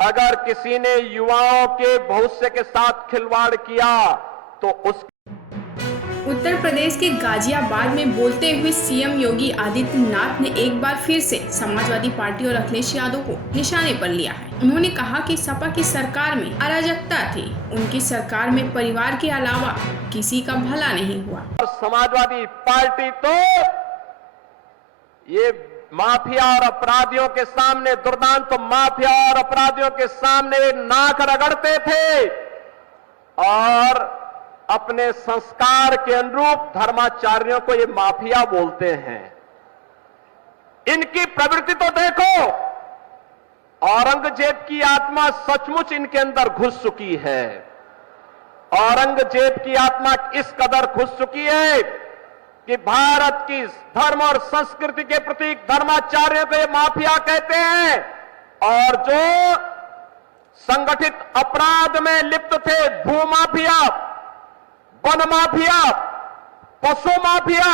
अगर किसी ने युवाओं के भविष्य के साथ खिलवाड़ किया तो उस उत्तर प्रदेश के गाजियाबाद में बोलते हुए सीएम योगी आदित्यनाथ ने एक बार फिर से समाजवादी पार्टी और अखिलेश यादव को निशाने पर लिया है। उन्होंने कहा कि सपा की सरकार में अराजकता थी, उनकी सरकार में परिवार के अलावा किसी का भला नहीं हुआ। समाजवादी पार्टी तो ये माफिया और अपराधियों के सामने, दुर्दांत माफिया और अपराधियों के सामने नाक रगड़ते थे और अपने संस्कार के अनुरूप धर्माचार्यों को ये माफिया बोलते हैं। इनकी प्रवृत्ति तो देखो, औरंगजेब की आत्मा सचमुच इनके अंदर घुस चुकी है। औरंगजेब की आत्मा इस कदर घुस चुकी है कि भारत की धर्म और संस्कृति के प्रतीक धर्माचार्यों को ये माफिया कहते हैं, और जो संगठित अपराध में लिप्त थे, भूमाफिया, वन माफिया, पशु माफिया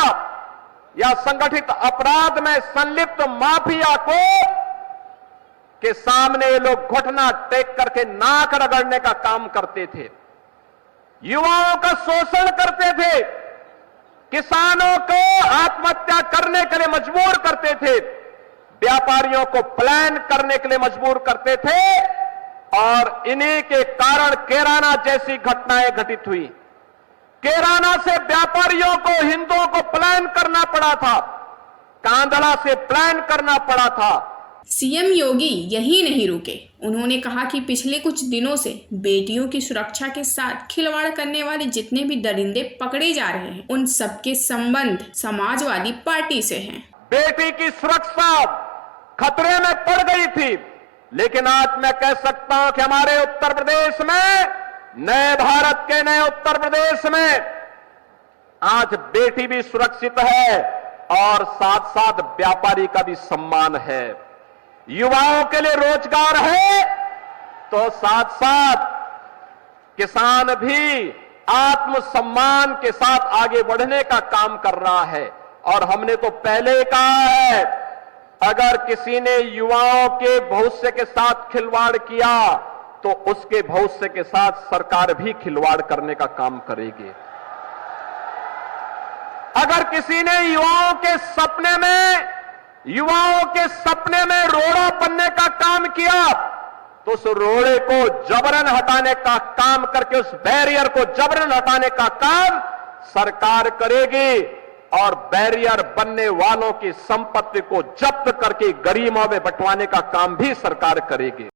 या संगठित अपराध में संलिप्त माफिया को के सामने ये लोग घुटना टेक करके नाक रगड़ने का काम करते थे, युवाओं का शोषण करते थे, किसानों को आत्महत्या करने के लिए मजबूर करते थे, व्यापारियों को प्लान करने के लिए मजबूर करते थे, और इन्हीं के कारण कैराना जैसी घटनाएं घटित हुई। कैराना से व्यापारियों को, हिंदुओं को प्लान करना पड़ा था, कांदड़ा से प्लान करना पड़ा था। सीएम योगी यही नहीं रुके। उन्होंने कहा कि पिछले कुछ दिनों से बेटियों की सुरक्षा के साथ खिलवाड़ करने वाले जितने भी दरिंदे पकड़े जा रहे हैं, उन सबके संबंध समाजवादी पार्टी से हैं। बेटी की सुरक्षा खतरे में पड़ गई थी, लेकिन आज मैं कह सकता हूं कि हमारे उत्तर प्रदेश में, नए भारत के नए उत्तर प्रदेश में आज बेटी भी सुरक्षित है और साथ साथ व्यापारी का भी सम्मान है। युवाओं के लिए रोजगार है तो साथ साथ किसान भी आत्मसम्मान के साथ आगे बढ़ने का काम कर रहा है। और हमने तो पहले कहा है, अगर किसी ने युवाओं के भविष्य के साथ खिलवाड़ किया तो उसके भविष्य के साथ सरकार भी खिलवाड़ करने का काम करेगी। अगर किसी ने युवाओं के सपने में रोड़ा बनने का काम किया तो उस रोड़े को जबरन हटाने का काम करके, उस बैरियर को जबरन हटाने का काम सरकार करेगी, और बैरियर बनने वालों की संपत्ति को जब्त करके गरीबों में बंटवाने का काम भी सरकार करेगी।